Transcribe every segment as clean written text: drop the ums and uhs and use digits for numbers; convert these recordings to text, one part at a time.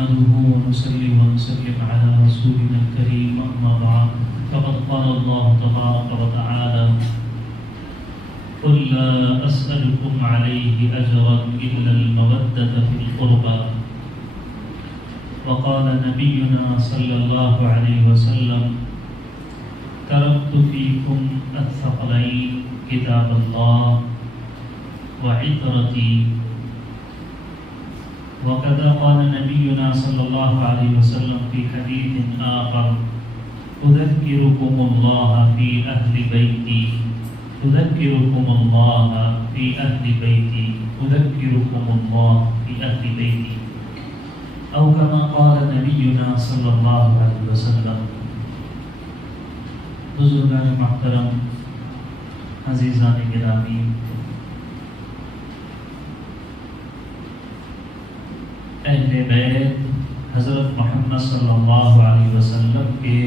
نحمده ونصلي ونسلم على رسولنا الكريم أما بعد فقد قال الله تبارك وتعالى قل لا أسألكم عليه أجرا إلا المودة في القربى وقال نبينا صلى الله عليه وسلم تركت فيكم الثقلين كتاب الله وعترتي وكذا قال نبينا صلى الله عليه وسلم في حديث آخر أذكركم الله في أهل بيتي أذكركم الله في أهل بيتي أذكركم الله في أهل بيتي أو كما قال نبينا صلى الله عليه وسلم. بزرگان محترم، عزیزان گرامی، اہل بیت حضرت محمد صلی اللہ علیہ وسلم کے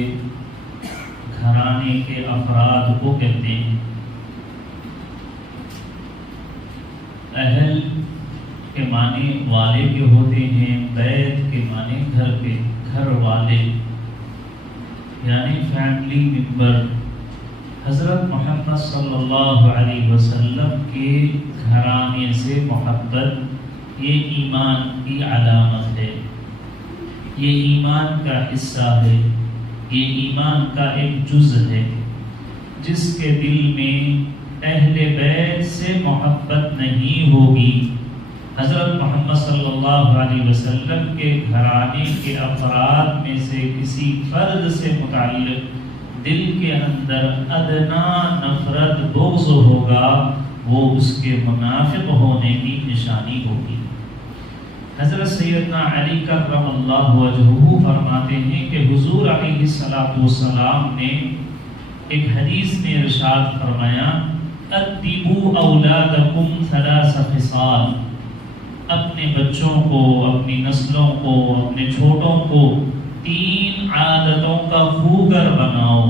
گھرانے کے افراد کو کہتے ہیں. اہل کے معنی والے کے ہوتے ہیں، بیت کے معنی گھر کے، گھر والے یعنی فیملی ممبر. حضرت محمد صلی اللہ علیہ وسلم کے گھرانے سے محبت یہ ایمان کی علامت ہے، یہ ایمان کا حصہ ہے، یہ ایمان کا ایک جز ہے. جس کے دل میں اہل بیت سے محبت نہیں ہوگی، حضرت محمد صلی اللہ علیہ وسلم کے گھرانے کے افراد میں سے کسی فرد سے متعلق دل کے اندر ادنا نفرت بغض ہوگا، وہ اس کے منافق ہونے کی نشانی ہوگی. حضرت سیدنا علی کرم اللہ وجہہ فرماتے ہیں کہ حضور علیہ السلام نے ایک حدیث میں ارشاد فرمایا ادبوا اولادکم ثلاث خصال، اپنے بچوں کو، اپنی نسلوں کو، اپنے چھوٹوں کو 3 عادتوں کا خوگر بناؤ،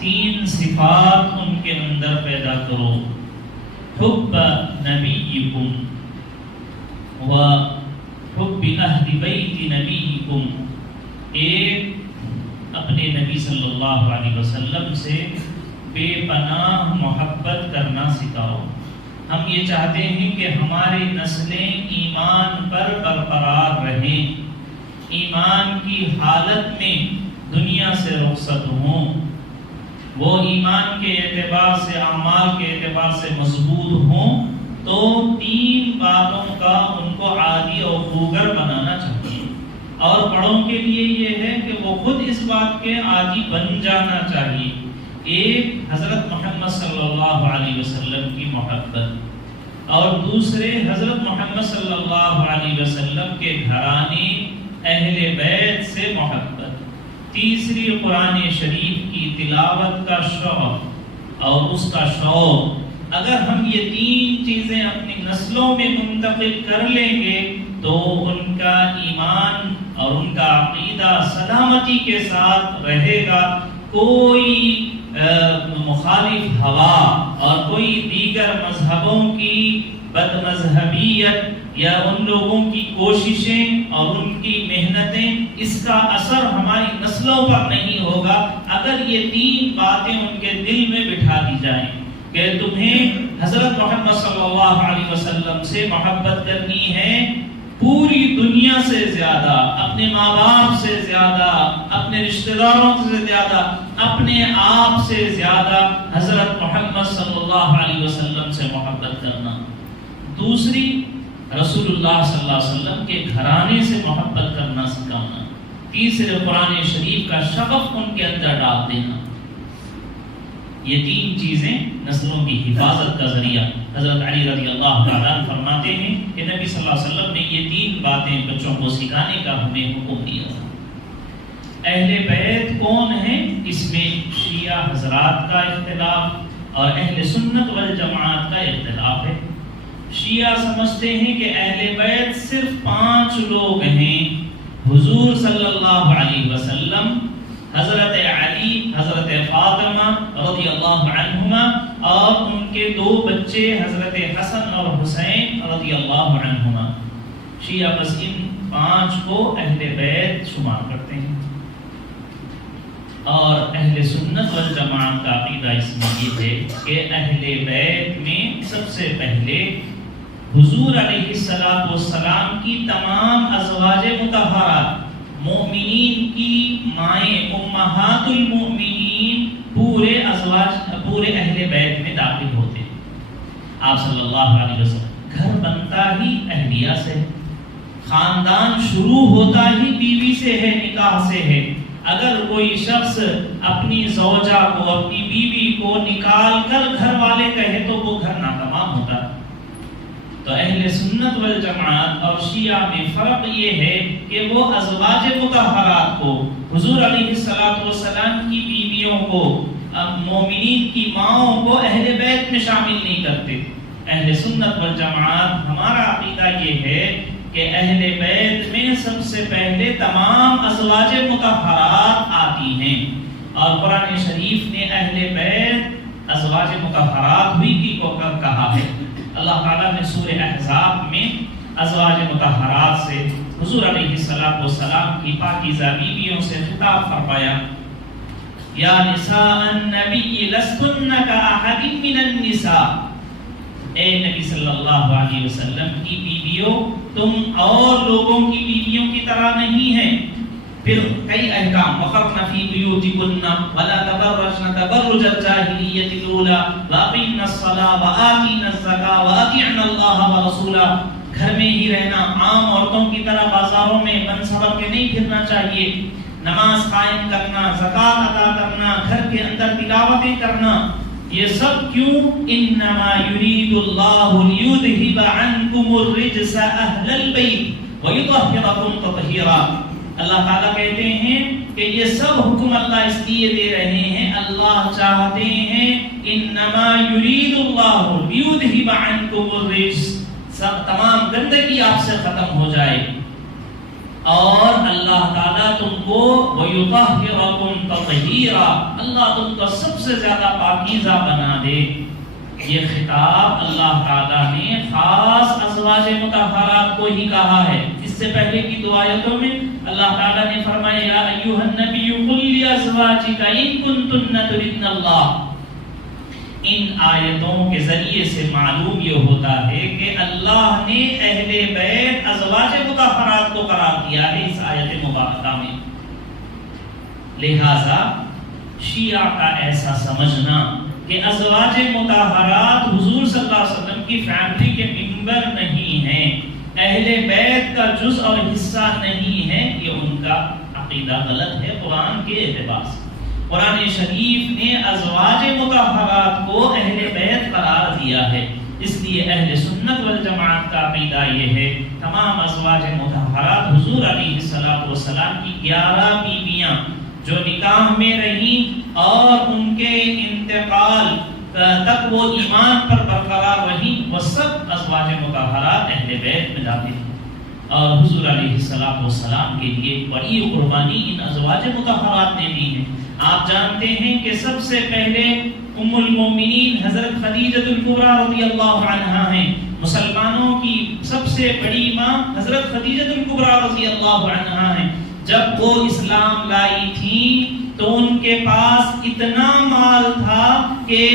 3 صفات ان کے اندر پیدا کرو. حب نبیکم و حب اہل بیت نبیکم، ایک اپنے نبی صلی اللہ علیہ وسلم سے بے پناہ محبت کرنا سکھاؤ. ہم یہ چاہتے ہیں کہ ہماری نسلیں ایمان پر برقرار رہیں، ایمان کی حالت میں دنیا سے رخصت ہوں، وہ ایمان کے اعتبار سے، اعمال کے اعتبار سے مضبوط ہوں. تو 3 باتوں کا ان کو عادی اور خوگر بنانا چاہیے، اور بڑوں کے لیے یہ ہے کہ وہ خود اس بات کے عادی بن جانا چاہیے. ایک حضرت محمد صلی اللہ علیہ وسلم کی محبت، اور دوسرے حضرت محمد صلی اللہ علیہ وسلم کے گھرانے اہل بیت سے محبت، تیسری قرآن شریف کی تلاوت کا شوق اور اس کا شوق. اگر ہم یہ 3 چیزیں اپنی نسلوں میں منتقل کر لیں گے تو ان کا ایمان اور ان کا عقیدہ سلامتی کے ساتھ رہے گا. کوئی مخالف ہوا اور کوئی دیگر مذہبوں کی بد مذہبیت یا ان لوگوں کی کوششیں اور ان کی محنتیں، اس کا اثر ہماری نسلوں پر نہیں ہوگا اگر یہ 3 باتیں ان کے دل میں بٹھا دی جائیں کہ تمہیں حضرت محمد صلی اللہ علیہ وسلم سے محبت کرنی ہے پوری دنیا سے زیادہ، اپنے ماں باپ سے زیادہ، اپنے رشتہ داروں سے زیادہ، اپنے آپ سے زیادہ حضرت محمد صلی اللہ علیہ وسلم سے محبت کرنا. دوسری، رسول اللہ صلی اللہ علیہ وسلم کے گھرانے سے محبت کرنا سکھانا. تیسرے، قرآن شریف کا شغف ان کے اندر ڈال دینا. یہ 3 چیزیں نسلوں کی حفاظت کا ذریعہ. حضرت علی رضی اللہ تعالیٰ عنہ فرماتے ہیں کہ نبی صلی اللہ علیہ وسلم نے یہ 3 باتیں بچوں کو سکھانے کا ہمیں حکم دیا. اہل بیت کون ہیں؟ اس میں شیعہ حضرات کا اختلاف اور اہل سنت والجماعت کا اختلاف ہے. شیعہ سمجھتے ہیں کہ اہل بیت صرف 5 لوگ ہیں: حضور صلی اللہ علیہ وسلم، حضرت علی، حضرت فاطمہ رضی اللہ عنہما اور ان کے 2 بچے حضرت حسن اور حسین رضی اللہ عنہما. شیعہ بس ان 5 کو اہل بیت شمار کرتے ہیں، اور اہل سنت والجماعت کا عقیدہ اس میں یہ ہے کہ اہل بیت میں سب سے پہلے حضور علیہ السلام کی تمام ازواج مطہرات، مومنین کی مائیں، امہات المؤمنین، پورے اہل بیت میں داخل ہوتے ہیں۔ آپ صلی اللہ علیہ وسلم، گھر بنتا ہی اہلیہ سے، خاندان شروع ہوتا ہی بیوی سے ہے، نکاح سے ہے۔ اگر کوئی شخص اپنی زوجہ کو، اپنی بیوی کو نکال کر گھر والے کہے تو وہ گھر ناتمام ہوتا ہے۔ تو اہل سنت والجماعت اور شیعہ میں فرق یہ ہے کہ وہ ازواج مطہرات کو، حضور علیہ السلام کی بیویوں کو، مومنین کی ماؤں کو اہل بیت میں شامل نہیں کرتے۔ اہل سنت والجماعت ہمارا عقیدہ یہ ہے کہ اہل بیت میں سب سے پہلے تمام ازواج مطہرات آتی ہیں، اور قرآن شریف نے اہل بیت ازواج مطہرات ہوئی کی کو کہا ہے۔ اللہ تعالیٰ نے سورہ احزاب میں ازواج مطہرات سے حضور علیہ السلام کی پاکیزہ بیویوں سے خطاب فرمایا، یا نساء النبی لستن کاحد من النساء، اے نبی صلی اللہ علیہ وسلم کی بیویوں تم اور لوگوں کی بیویوں کی طرح نہیں ہیں۔ پھر کئی احکام، وقرن فی بیوتکن ولا تبرجن تبرج الجاہلیۃ الاولی واقمن الصلاۃ وآتین الزکاۃ واطیعن اللہ ورسولہ، گھر میں ہی رہنا، عام عورتوں کی طرح بازاروں میں بن سور کے نہیں پھرنا چاہیے، نماز قائم کرنا، زکوٰۃ ادا کرنا، گھر کے اندر تلاوتیں کرنا، یہ سب کیوں؟ انما یرید اللہ لیذہب عنکم الرجس اہل البیت ویطہرکم تطہیرا۔ اللہ تعالیٰ کہتے ہیں کہ یہ سب حکم اللہ اس لیے دے رہے ہیں، اللہ چاہتے ہیں انما یرید اللہ لیذہب عنکم الرجس، سب تمام گندگی آپ سے ختم ہو جائے، اور اللہ تعالیٰ تم کو وَيُطَهِّرَكُمْ تَطْهِيرًا، اللہ تم کو سب سے زیادہ پاکیزہ بنا دے۔ یہ خطاب اللہ تعالیٰ نے خاص ازواج مطہرات کو ہی کہا ہے۔ اس سے پہلے کی 2 آیتوں میں اللہ تعالیٰ نے فرمایا یا ایھا النبی قل لازواجک ان کنتن تردن اللہ۔ ان آیتوں کے ذریعے سے معلوم یہ ہوتا ہے کہ اللہ نے اہل بیت ازواج مطہرات کو قرار دیا ہے اس آیت مبارکہ میں۔ لہذا شیعہ کا ایسا سمجھنا کہ ازواج مطہرات حضور صلی اللہ علیہ وسلم کی فیملی کے ممبر نہیں ہیں، اہل بیت کا جز اور حصہ نہیں ہے، یہ ان کا عقیدہ غلط ہے قرآن کے اعتبار سے۔ قرآن شریف نے ازواج مطہرات کو اہل بیت قرار دیا ہے، اس لیے اہل سنت والجماعت کا عقیدہ یہ ہے تمام ازواج مطہرات حضور علیہ السلام کی 11 بیویاں جو نکاح میں رہیں اور ان کے انتقال تک وہ ایمان پر برقرار رہیں، وہ سب ازواج مطہرات اہل بیت میں جاتے ہیں، اور حضور علیہ السلام کے لیے بڑی قربانی ان ازواج مطہرات نے دی ہے۔ آپ جانتے ہیں کہ سب سے پہلے ام المومنین حضرت خدیجہ الکبریٰ رضی اللہ عنہا ہیں، مسلمانوں کی سب سے بڑی ماں حضرت خدیجہ الکبریٰ رضی اللہ عنہا ہیں۔ جب وہ اسلام لائی تھی تو ان کے پاس اتنا مال تھا کہ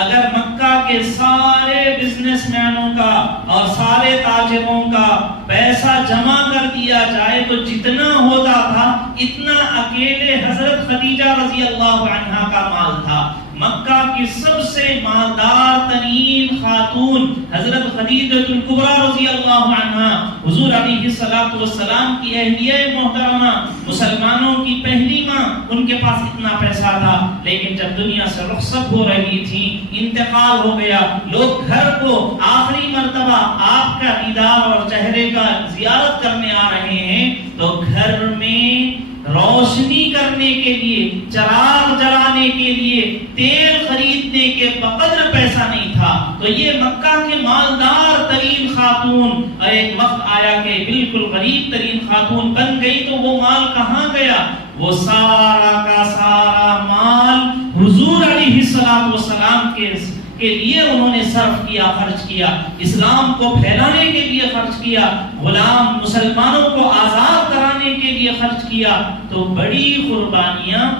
اگر مکہ کے سارے بزنس مینوں کا اور سارے تاجروں کا پیسہ جمع کر دیا جائے تو جتنا ہوتا تھا اتنا اکیلے حضرت خدیجہ رضی اللہ عنہا کا مال تھا۔ مکہ کی سب سے مالدار ترین خاتون حضرت خدیجہ الکبریٰ رضی اللہ عنہا، حضور علیہ السلام کی اہلیہ محترمہ، مسلمانوں کی پہلی ماں، ان کے پاس اتنا پیسہ تھا، لیکن جب دنیا سے رخصت ہو رہی تھی، انتقال ہو گیا، لوگ گھر کو آخری مرتبہ آپ کا دیدار اور چہرے کا زیارت کرنے آ رہے ہیں، تو گھر میں روشنی کرنے کے لیے، چراغ جلانے کے لیے، تیل خریدنے کے بقدر پیسہ نہیں تھا۔ تو یہ مکہ کے مالدار ترین خاتون ایک وقت آیا کہ بالکل غریب ترین خاتون بن گئی، تو وہ مال کہاں گیا؟ وہ سارا کا سارا مال حضور علیہ السلام کے کے لیے انہوں نے صرف کیا، خرچ کیا، اسلام کو پھیلانے کے لیے خرچ کیا، غلام مسلمانوں کو آزاد کرانے کے لیے خرچ کیا، تو بڑی قربانیاں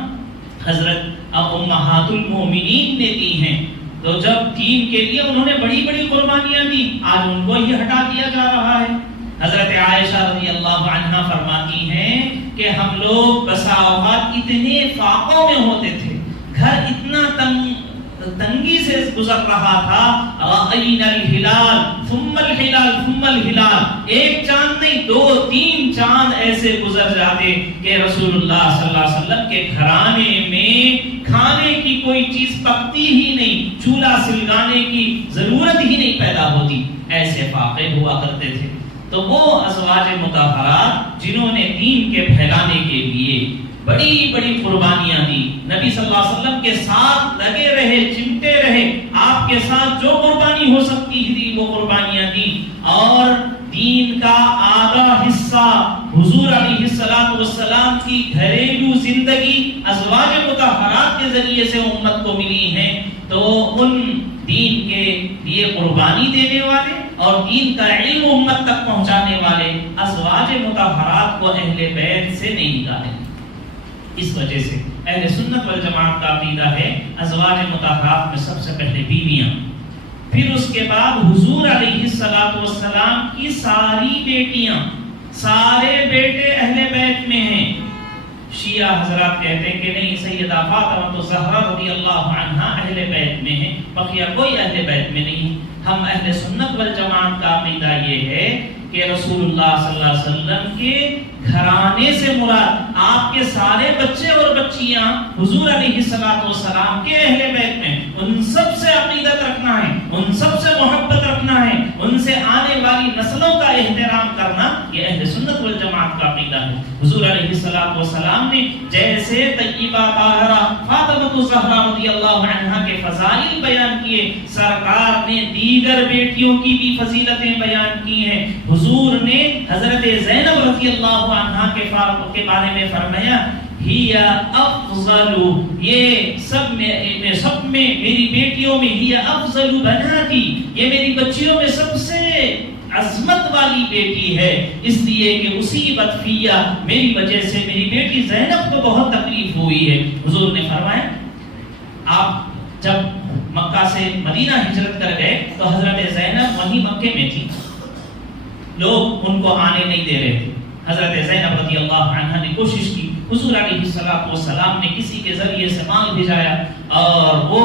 حضرت امہات المومنین نے دی ہیں۔ تو جب دین کے لیے انہوں نے بڑی بڑی قربانیاں دی، آج ان کو ہی ہٹا دیا جا رہا ہے۔ حضرت عائشہ رضی اللہ عنہا فرماتی ہیں کہ ہم لوگ بسا اوقات اتنے فاقوں میں ہوتے تھے، گھر اتنا تنگی سے گزر رہا تھا، رأینا الہلال ثم الہلال ثم الہلال، ایک چاند نہیں 2-3 چاند ایسے گزر جاتے کہ رسول اللہ صلی اللہ علیہ وسلم کے گھرانے میں کھانے کی کوئی چیز پکتی ہی نہیں، چولہا سلگانے کی ضرورت ہی نہیں پیدا ہوتی، ایسے فاقے ہوا کرتے تھے۔ تو وہ ازواج مطہرات جنہوں نے دین کے پھیلانے کے لیے بڑی بڑی قربانیاں دی، نبی صلی اللہ علیہ وسلم کے ساتھ لگے رہے، چمٹے رہے، آپ کے ساتھ جو قربانی ہو سکتی تھی وہ قربانیاں دی، اور دین کا آدھا حصہ حضور علیہ السلام کی گھریلو زندگی ازواج مطہرات کے ذریعے سے امت کو ملی ہے۔ تو ان دین کے لیے قربانی دینے والے اور دین کا علم امت تک پہنچانے والے ازواج مطہرات کو اہل بیت سے نہیں نکالے۔ اس وجہ سے اہل سنت والجماعت کا عقیدہ ہے ازواج مطہرات میں سب سے پہلے بیویاں، پھر اس کے بعد حضور علیہ السلام کی ساری بیٹیاں، سارے بیٹے اہل بیت میں ہیں۔ شیعہ حضرات کہتے ہیں کہ نہیں، سیدہ فاطمہ الزہرا رضی اللہ عنہا اہل بیت میں ہیں، بقیہ کوئی اہل بیت میں نہیں۔ ہم اہل سنت والجماعت کا عقیدہ یہ ہے کہ رسول اللہ صلی اللہ علیہ وسلم کے گھرانے سے مراد آپ کے سارے بچے اور بچیاں حضور علیہ السلام کے اہل بیت میں، ان سب سے عقیدت رکھنا ہے، ان سب سے محبت رکھنا ہے، ان سے آنے والی نسلوں کا احترام کرنا، یہ اہل سنت والجماعت کا عقیدہ ہے۔ حضور علیہ السلام نے جیسے طیبہ طاہرہ فاطمہ الزہرا رضی اللہ عنہا کے فضائل بیان کیے، سرکار نے دیگر بیٹیوں کی بھی فضیلتیں بیان کی ہیں۔ حضور نے حضرت زینب رضی اللہ عنہا کے بارے میں فرمایا، ہی افضل، یہ سب میں میری بیٹیوں میں ہی افضل بناتی، یہ میری بچیوں میں سب سے عظمت والی بیٹی ہے، اس لیے کہ اسی بدفیہ میری وجہ سے میری بیٹی زینب کو بہت تکلیف ہوئی ہے۔ حضور نے فرمایا، آپ جب مکہ سے مدینہ ہجرت کر گئے تو حضرت زینب وہیں مکے میں تھی، لوگ ان کو آنے نہیں دے رہے تھے۔ حضرت زینب رضی اللہ عنہا نے کوشش کی، حضور علیہ السلام نے کسی کے ذریعے سے مال بھیجایا اور وہ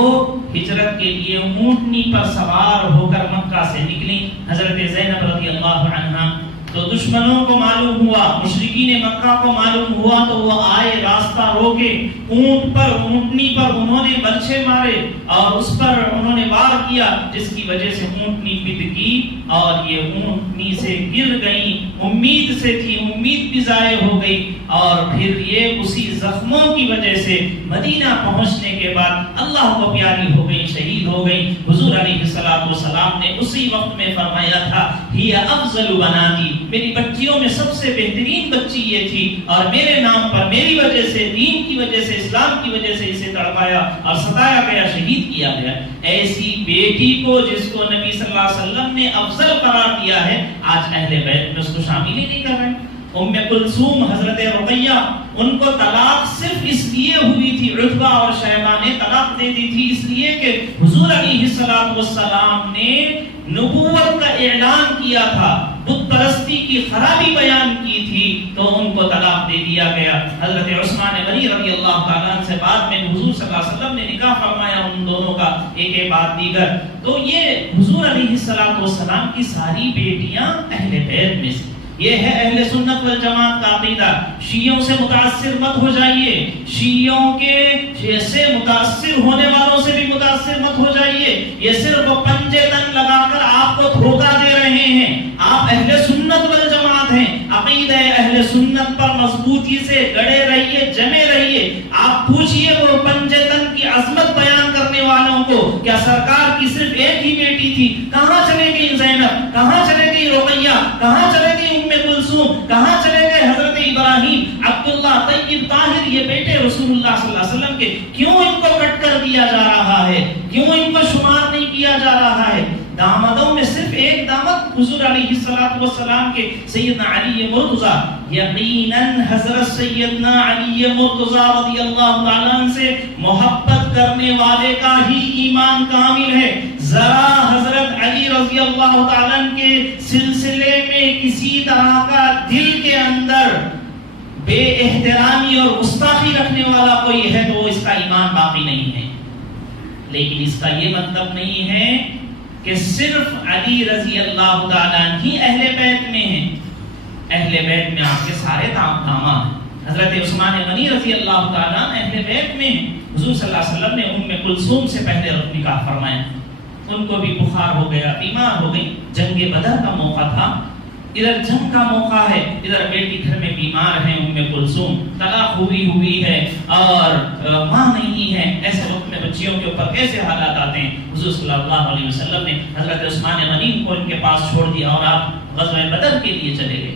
ہجرت کے لیے اونٹنی پر سوار ہو کر مکہ سے نکلی۔ حضرت زینب رضی اللہ عنہا تو دشمنوں کو معلوم ہوا، مشرکین مکہ کو معلوم ہوا، تو وہ آئے، راستہ روکے، اونٹ پر، اونٹنی پر انہوں نے برچھے مارے اور اس پر انہوں نے وار کیا، جس کی وجہ سے اونٹنی پٹ گئی اور یہ اونٹنی سے گر گئی، امید سے تھی، امید بھی ضائع ہو گئی، اور پھر یہ اسی زخموں کی وجہ سے مدینہ پہنچنے کے بعد اللہ کو پیاری ہو گئی، شہید ہو گئی۔ حضور علیہ السلام نے اسی وقت میں فرمایا تھا، ہی افضل بناتی، میری بچیوں میں سب سے بہترین بچی یہ تھی، اور میرے نام پر، میری وجہ سے، دین کی وجہ سے، اسلام کی وجہ سے اسے تڑپایا اور ستایا گیا، شہید کیا گیا۔ ایسی بیٹی کو جس کو نبی صلی اللہ علیہ وسلم نے افضل قرار دیا ہے، آج اہل بیت میں اس کو شامل ہی نہیں کر رہے۔ ام کلثوم، حضرت رقیہ، ان کو طلاق صرف اس لیے ہوئی تھی، عتبہ اور شیبہ نے طلاق دے دی تھی اس لیے کہ حضور علیہ السلام نے نبوت کا اعلان کیا تھا، بت پرستی کی خرابی بیان کی تھی، تو ان کو طلاق دے دیا گیا۔ حضرت عثمان غنی رضی اللہ تعالیٰ عنہ سے بعد میں حضور صلی اللہ علیہ وسلم نے نکاح فرمایا ان دونوں کا، ایک ایک بعد دیگر۔ تو یہ حضور علیہ السلام کی ساری بیٹیاں اہل بیت میں سے، یہ ہے اہل سنت والجماعت کا عقیدہ۔ شیعوں سے متاثر مت ہو جائیے، شیعوں کے جیسے متاثر ہونے والوں سے بھی متاثر مت ہو جائیے، یہ صرف پنجے تن لگا کر آپ کو دھوکہ دے رہے ہیں۔ آپ اہل سنت والجماعت ہیں، عقیدہ اہل سنت پر مضبوطی سے گڑے رہیے، جمے رہیے۔ آپ پوچھئے وہ پنجے تن کی عظمت بیان کرنے والوں کو، کیا سرکار کی صرف ایک ہی بیٹی تھی؟ کہاں چلے گئی زینب؟ کہاں چلے گئی رقیہ؟ کہاں چلے گئی ام کلثوم؟ کہاں چلے گئے حضرت ابراہیم، عبداللہ، طیب، طاہر، یہ بیٹے رسول اللہ صلی اللہ علیہ وسلم کے؟ کیوں ان کو کٹ کر دیا جا رہا ہے؟ کیوں ان کو شمار نہیں کیا جا رہا ہے. دامادوں میں صرف ایک داماد حضور علیہ الصلوۃ والسلام کے سیدنا علی مرتضیٰ. یقیناً حضرت سیدنا علی مرتضیٰ رضی اللہ تعالیٰ عنہ سے محبت کرنے والے کا ہی ایمان کامل ہے. ذرا حضرت علی رضی اللہ تعالیٰ عنہ کے سلسلے میں کسی طرح کا دل کے اندر بے احترامی اور گستاخی رکھنے والا کوئی ہے تو وہ اس کا ایمان باقی نہیں ہے. لیکن اس کا یہ مطلب نہیں ہے کہ صرف علی رضی اللہ تعالیٰ عنہ ہی اہل بیت میں ہیں. اہل بیت میں آپ کے سارے داماد ہیں. حضرت عثمان غنی رضی اللہ تعالیٰ عنہ اہل بیت میں ہیں. حضور صلی اللہ علیہ وسلم نے ام کلثوم سے پہلے نکاح فرمایا. ان کو بھی بخار ہو گیا, بیمار ہو گئی. جنگ بدر کا موقع تھا, ادھر جنگ کا موقع ہے, ادھر بیٹی گھر میں بیمار ہے ام کلثوم, طلاق ہوئی ہے اور ماں نہیں ہے. ایسے وقت میں بچیوں کے اوپر کیسے حالات آتے ہیں. حضور صلی اللہ علیہ وسلم نے حضرت عثمان غنی کو ان کے پاس چھوڑ دیا اور آپ غزوہ بدر کے لیے چلے گئے.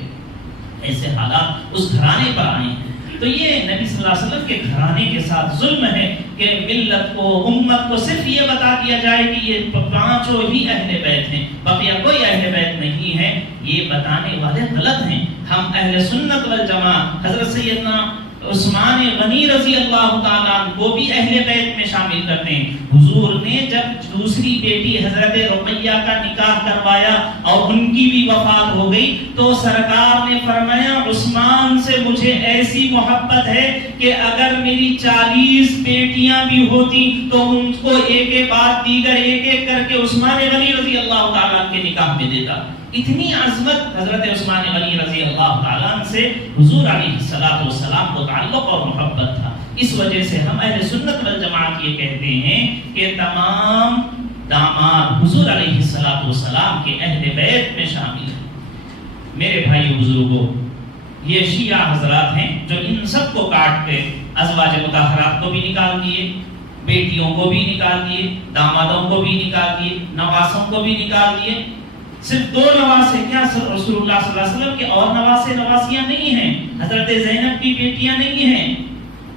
ایسے حالات اس گھرانے پر آئے ہیں. تو یہ نبی صلی اللہ علیہ وسلم کے گھرانے کے ساتھ ظلم ہے کہ ملت کو, امت کو صرف یہ بتا دیا جائے کہ یہ پانچوں ہی اہل بیت ہیں, بقیہ کوئی اہل بیت نہیں ہے. یہ بتانے والے غلط ہیں. ہم اہل سنت والجماعت حضرت سیدنا عثمان غنی رضی اللہ تعالیٰ عنہ کو بھی اہل بیت میں شامل کرتے ہیں. حضور نے جب دوسری بیٹی حضرت رقیہ کا نکاح کروایا اور ان کی بھی وفات ہو گئی تو سرکار نے فرمایا عثمان سے مجھے ایسی محبت ہے کہ اگر میری 40 بیٹیاں بھی ہوتی تو ان کو ایک ایک بعد دیگر ایک ایک کر کے عثمان غنی رضی اللہ تعالیٰ عنہ کے نکاح میں دیتا. اتنی عظمت حضرت عثمان غنی رضی اللہ تعالیٰ عنہ سے حضور علیہ الصلوۃ والسلام کو تعلق اور محبت تھا. اس وجہ سے ہم اہل سنت والجماعت یہ کہتے ہیں کہ تمام داماد حضور علیہ الصلوۃ والسلام کے اہل بیت میں شامل ہیں. میرے بھائی بزرگوں, یہ شیعہ حضرات ہیں جو ان سب کو کاٹ کے ازواج مطہرات کو بھی نکال دیے, بیٹیوں کو بھی نکال دیے, دامادوں کو بھی نکال دیے, نواسوں کو بھی نکال دیے. صرف 2 نواسے کیا رسول اللہ صلی اللہ علیہ وسلم کے اور نواسے نواسیاں نہیں ہیں, حضرت زینب کی بیٹیاں نہیں ہیں,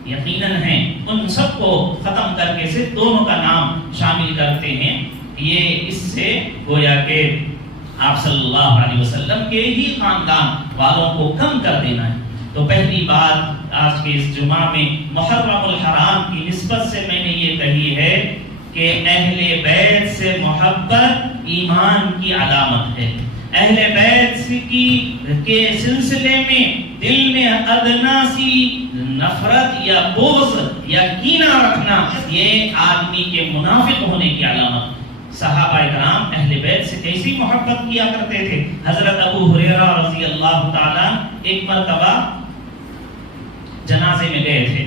یقیناً ہیں. ان سب کو ختم کر کے صرف دونوں کا نام شامل کرتے ہیں. یہ اس سے گویا کہ آپ صلی اللہ علیہ وسلم کے ہی خاندان والوں کو کم کر دینا ہے. تو پہلی بات آج کے اس جمعہ میں محرم الحرام کی نسبت سے میں نے یہ کہی ہے کہ اہل بیت سے محبت ایمان کی علامت ہے. اہل بیت کے سلسلے میں دل میں ادنا سی نفرت یا بغض یا کینہ رکھنا یہ آدمی کے منافق ہونے کی علامت. صحابہ کرام اہل بیت سے کیسی محبت کیا کرتے تھے. حضرت ابو ہریرہ رضی اللہ تعالیٰ ایک مرتبہ جنازے میں گئے تھے.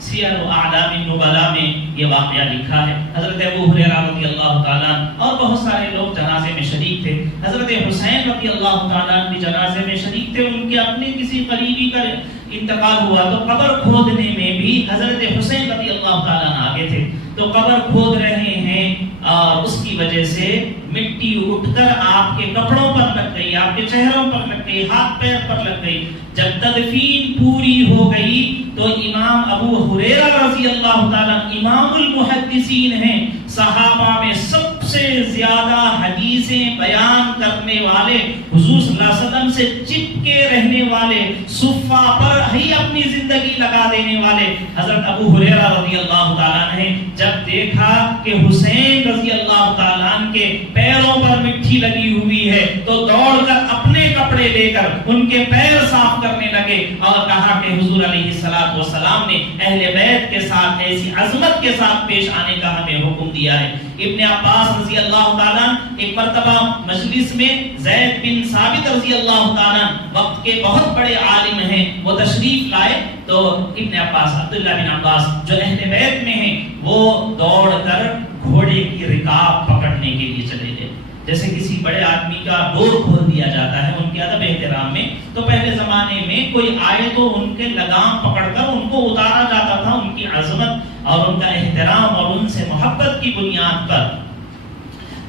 سیر اعلام النبلاء میں یہ واقعہ لکھا ہے. حضرت ابو ہریرہ رضی اللہ تعالیٰ اور بہت سارے لوگ جنازے میں شریک تھے. حضرت حسین رضی اللہ تعالیٰ بھی جنازے میں شریک تھے. ان کے اپنے کسی قریبی کا انتقال ہوا تو قبر کھودنے میں بھی حضرت حسین رضی اللہ تعالیٰ آگے تھے. تو قبر کھود رہے ہیں اور اس کی وجہ سے مٹی اٹھ کر آپ کے کپڑوں پر لگ گئی, آپ کے چہروں پر لگ گئی, ہاتھ پیر پر لگ گئی. جب تدفین پوری ہو گئی تو امام ابو ہریرہ رضی اللہ تعالیٰ امام المحدثین ہیں, صحابہ میں سب سے زیادہ حدیثیں بیان کرنے والے, حضور صلی اللہ علیہ وسلم سے چپکے رہنے والے, صفہ پر ہی اپنی زندگی لگا دینے والے حضرت ابو ہریرہ رضی اللہ تعالیٰ نے جب دیکھا کہ حسین رضی اللہ تعالیٰ کے پیروں پر مٹی لگی ہوئی ہے تو دوڑ کر اپنے کپڑے لے کر ان کے پیر صاف کرنے لگے اور کہا کہ حضور علیہ الصلوۃ والسلام نے اہل بیت کے ساتھ ایسی عظمت کے ساتھ پیش آنے کا ہمیں حکم دیا ہے. ابن عباس رضی اللہ تعالیٰ ایک مرتبہ مجلس میں زید بن ثابت رضی اللہ تعالیٰ وقت کے بہت بڑے عالم ہیں, وہ تشریف لائے تو ابن عباس عبداللہ بن عباس جو اہل بیت میں ہیں وہ دوڑ کر گھوڑے کی رکاب پکڑنے کے لیے چلے گئے. جیسے کسی بڑے آدمی کا ڈور کھول دیا جاتا ہے ان کے ادب احترام میں, تو پہلے زمانے میں کوئی آئے تو ان کے لگام پکڑ کر ان کو اتارا جاتا تھا, ان کی عظمت اور ان کا احترام اور ان سے محبت کی بنیاد پر.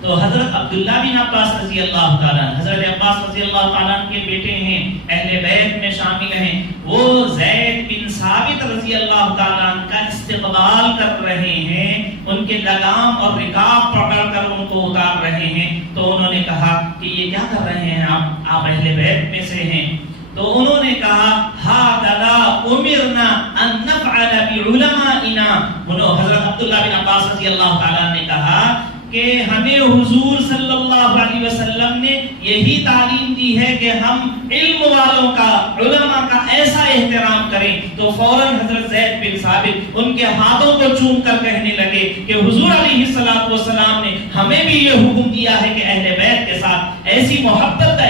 تو حضرت عبداللہ بن عباس رضی اللہ تعالیٰ عنہ، حضرت عباس رضی اللہ تعالیٰ عنہ کے بیٹے ہیں، اہل بیت میں شامل ہیں، وہ زید بن ثابت رضی اللہ تعالیٰ عنہ کا استقبال کر رہے ہیں، ان کے لگام اور رکاب پکڑ کر ان کو اتار رہے ہیں۔ تو انہوں نے کہا کہ یہ کیا کر رہے ہیں آپ اہل بیت میں سے ہیں؟ تو انہوں نے کہا ہاکذا امرنا ان نفعل بعلمائنا۔ حضرت عبداللہ بن عباس رضی اللہ تعالیٰ نے کہا کہ ہمیں حضور صلی اللہ علیہ وسلم نے یہی تعلیم دی ہے کہ ہم علم والوں کا، علماء کا ایسا احترام کریں۔ تو فوراً حضرت زید بن ثابت ان کے ہاتھوں کو چوم کر کہنے لگے کہ حضور علیہ السلام نے ہمیں بھی یہ حکم دیا ہے کہ اہل بیت کے ساتھ ایسی محبت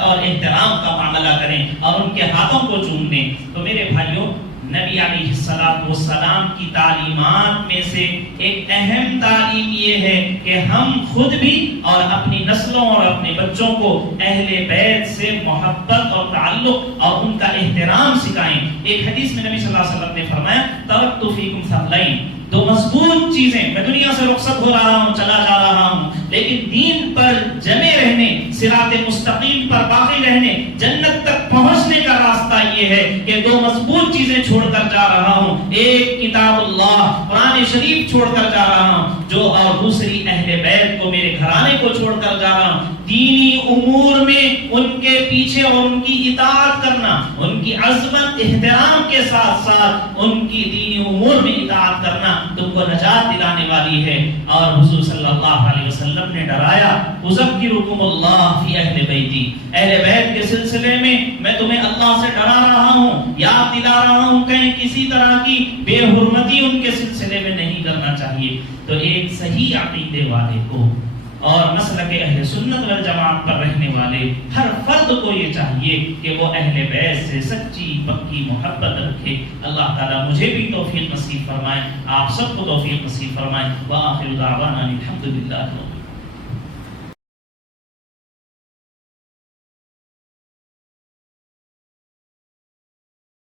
اور احترام کا معاملہ کریں اور ان کے ہاتھوں کو چوم دیں۔ تو میرے بھائیوں، نبی علیہ السلام کی تعلیمات میں سے ایک اہم تعلیم یہ ہے کہ ہم خود بھی اور اپنی نسلوں اور اپنے بچوں کو اہل بیت سے محبت اور تعلق اور ان کا احترام سکھائیں۔ ایک حدیث میں نبی صلی اللہ علیہ وسلم نے فرمایا ترکت فیکم ثقلین، دو مضبوط چیزیں، میں دنیا سے رخصت ہو رہا ہوں، چلا جا رہا ہوں، لیکن دین پر جمے رہنے، صراط مستقیم پر باقی رہنے، جنت تک پہنچنے کا راستہ یہ ہے کہ دو مضبوط چیزیں چھوڑ کر جا رہا ہوں، ایک کتاب اللہ قرآن شریف چھوڑ کر جا رہا ہوں، اور دوسری اہل بیت کو، میرے گھرانے کو چھوڑ کر جا رہا ہوں۔ دینی امور میں ان کے پیچھے اور ان کی اطاعت کرنا، ان کی عظمت احترام کے ساتھ ساتھ ان کی دینی امور میں اطاعت کرنا تم کو نجات دلانے والی ہے۔ اور حضور صلی اللہ علیہ وسلم نے ڈرایا اذکرکم اللہ فی اہل بیتی، اہل بیت کے سلسلے میں تمہیں اللہ سے ڈرا رہا ہوں، یاد دلا رہا ہوں، کہیں کسی طرح کی بے حرمتی ان کے سلسلے میں نہیں کرنا چاہیے۔ تو ایک صحیح عقیدے والے کو اور مسلک اہل سنت والجماعت پر رہنے والے ہر فرد کو یہ چاہیے کہ وہ اہل بیت سے سچی پکی محبت رکھے۔ اللہ تعالیٰ مجھے بھی توفیق نصیب فرمائے، آپ سب کو توفیق نصیب فرمائے۔ وآخر دعوانا الحمدللہ۔